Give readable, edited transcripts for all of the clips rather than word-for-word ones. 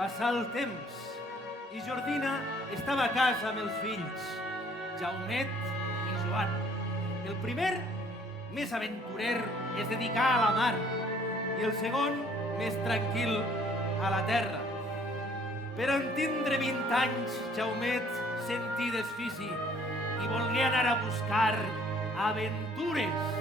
Passà el temps i Jordina estava a casa amb els fills, Jaumet i Joan. El primer, més aventurer, es dedicà a la mar i el segon, més tranquil, a la terra. Però en tindre 20 anys, Jaumet sentí desfici i volgué anar a buscar aventures.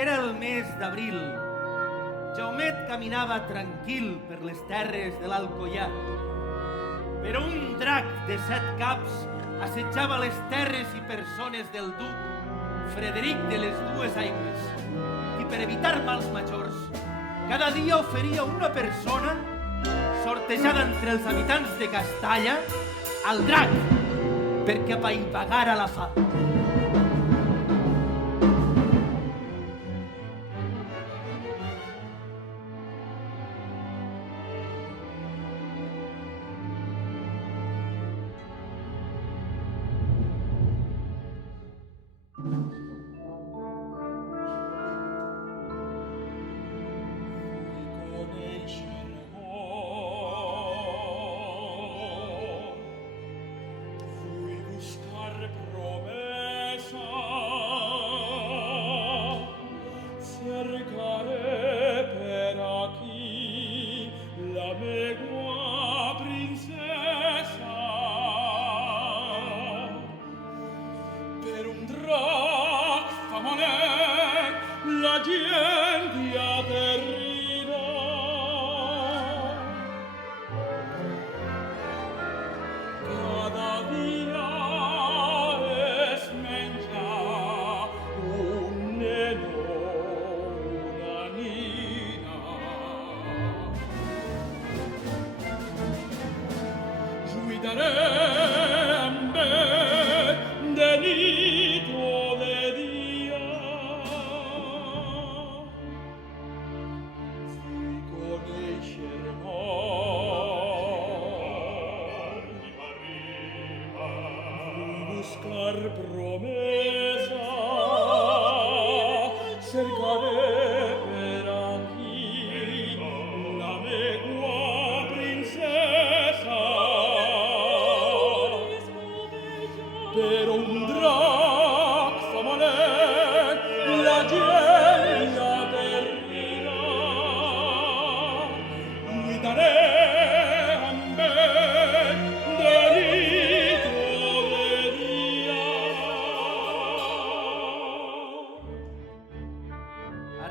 Era el mes d'abril. Jaumet caminava tranquil per les terres de l'Alcoià. Però un drac de 7 caps assetjava les terres i persones del duc Frederic de les Dues Aigües, i per evitar mals majors, cada dia oferia una persona sortejada entre els habitants de Castalla al drac perquè apaivagara la fam.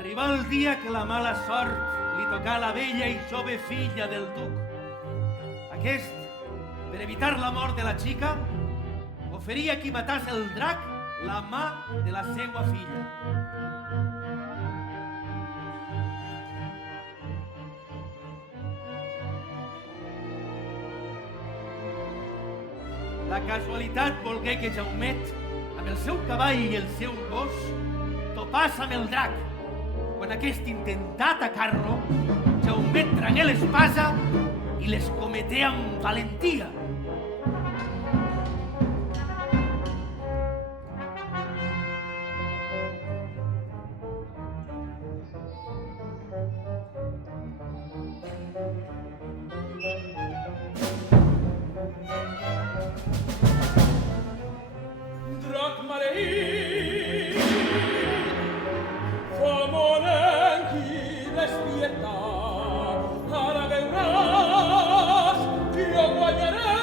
Arribà el dia que la mala sort li tocà a la vella i jove filla del duc. Aquest, per evitar la mort de la xica, oferia a qui matàs el drac la mà de la seua filla. La casualitat volgué que Jaumet, amb el seu cavall i el seu gos, topàs amb el drac. Quan aquest intentà atacar-lo, Jaumet tragué l'espasa i l'escometé amb valentia. Drac maleït, famolenqui despietat, ara veuràs que jo guanyaré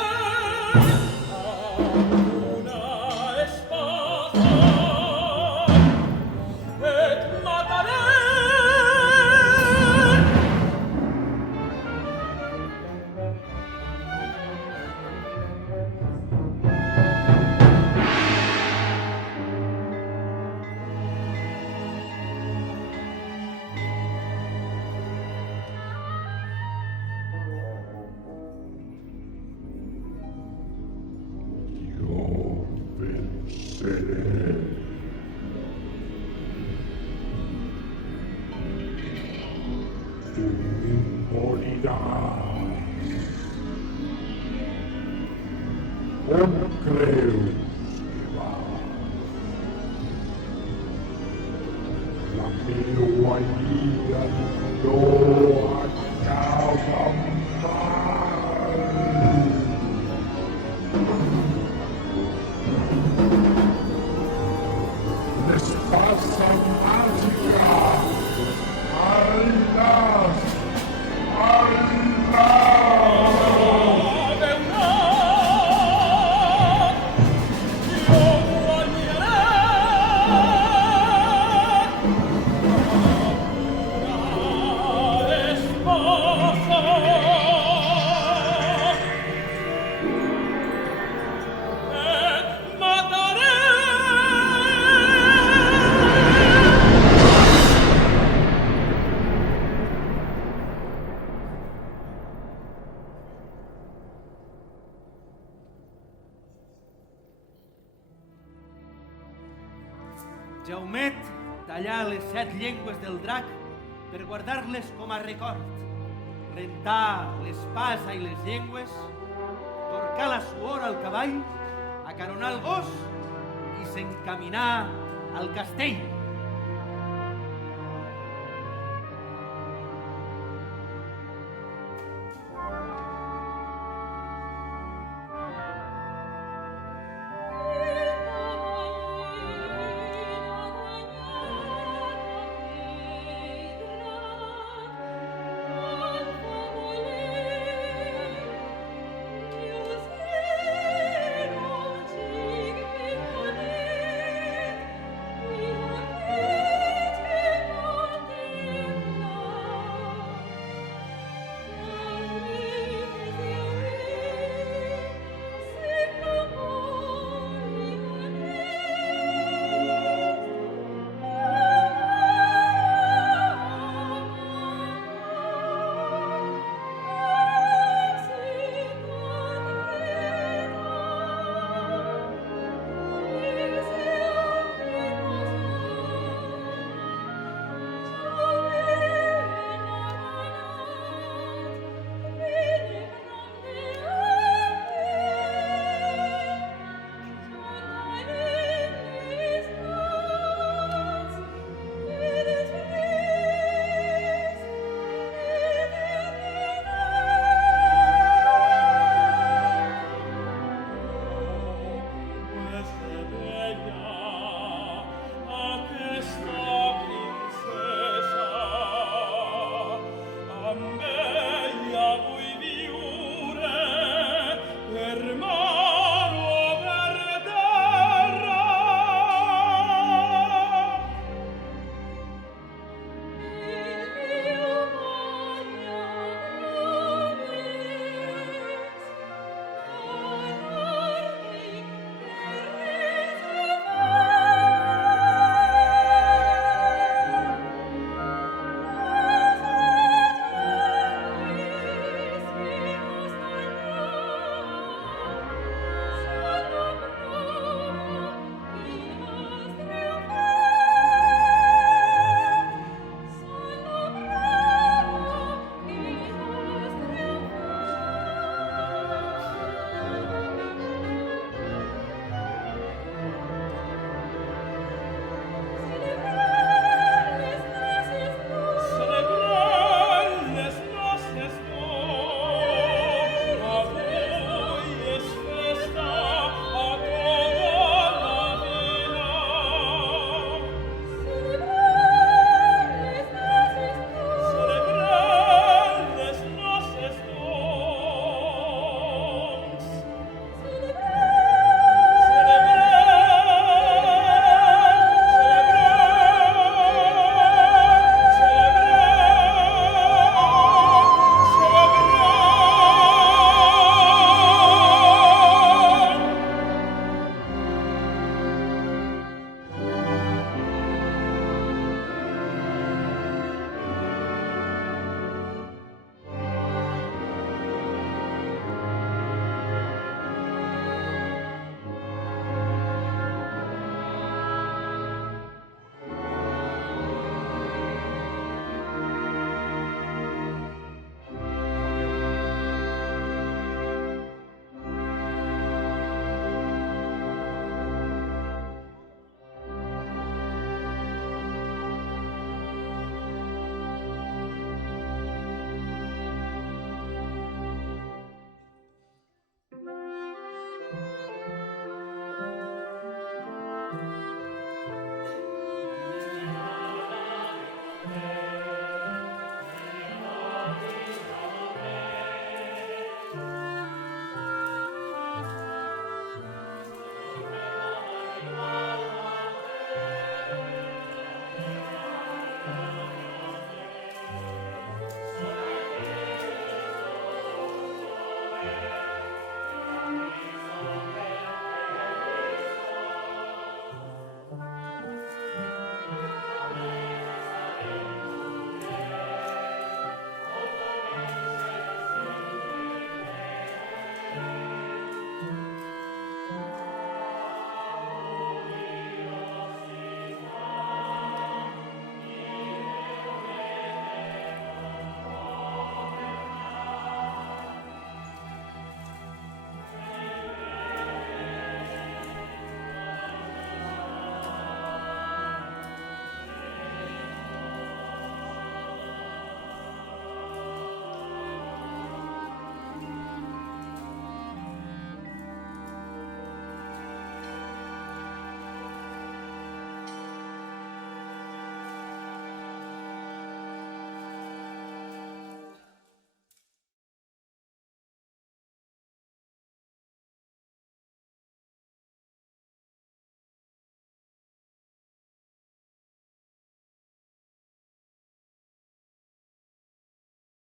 una espasa et mataré. On creus que va? La meua ira no acaba mai. L'espasa màgica! Al-las! Al-las! Jaumet tallà les 7 llengües del drac per guardar-les com a record. Rentà l'espasa i les llengües, torcà la suor al cavall, acaronà el gos i s'encaminà al castell.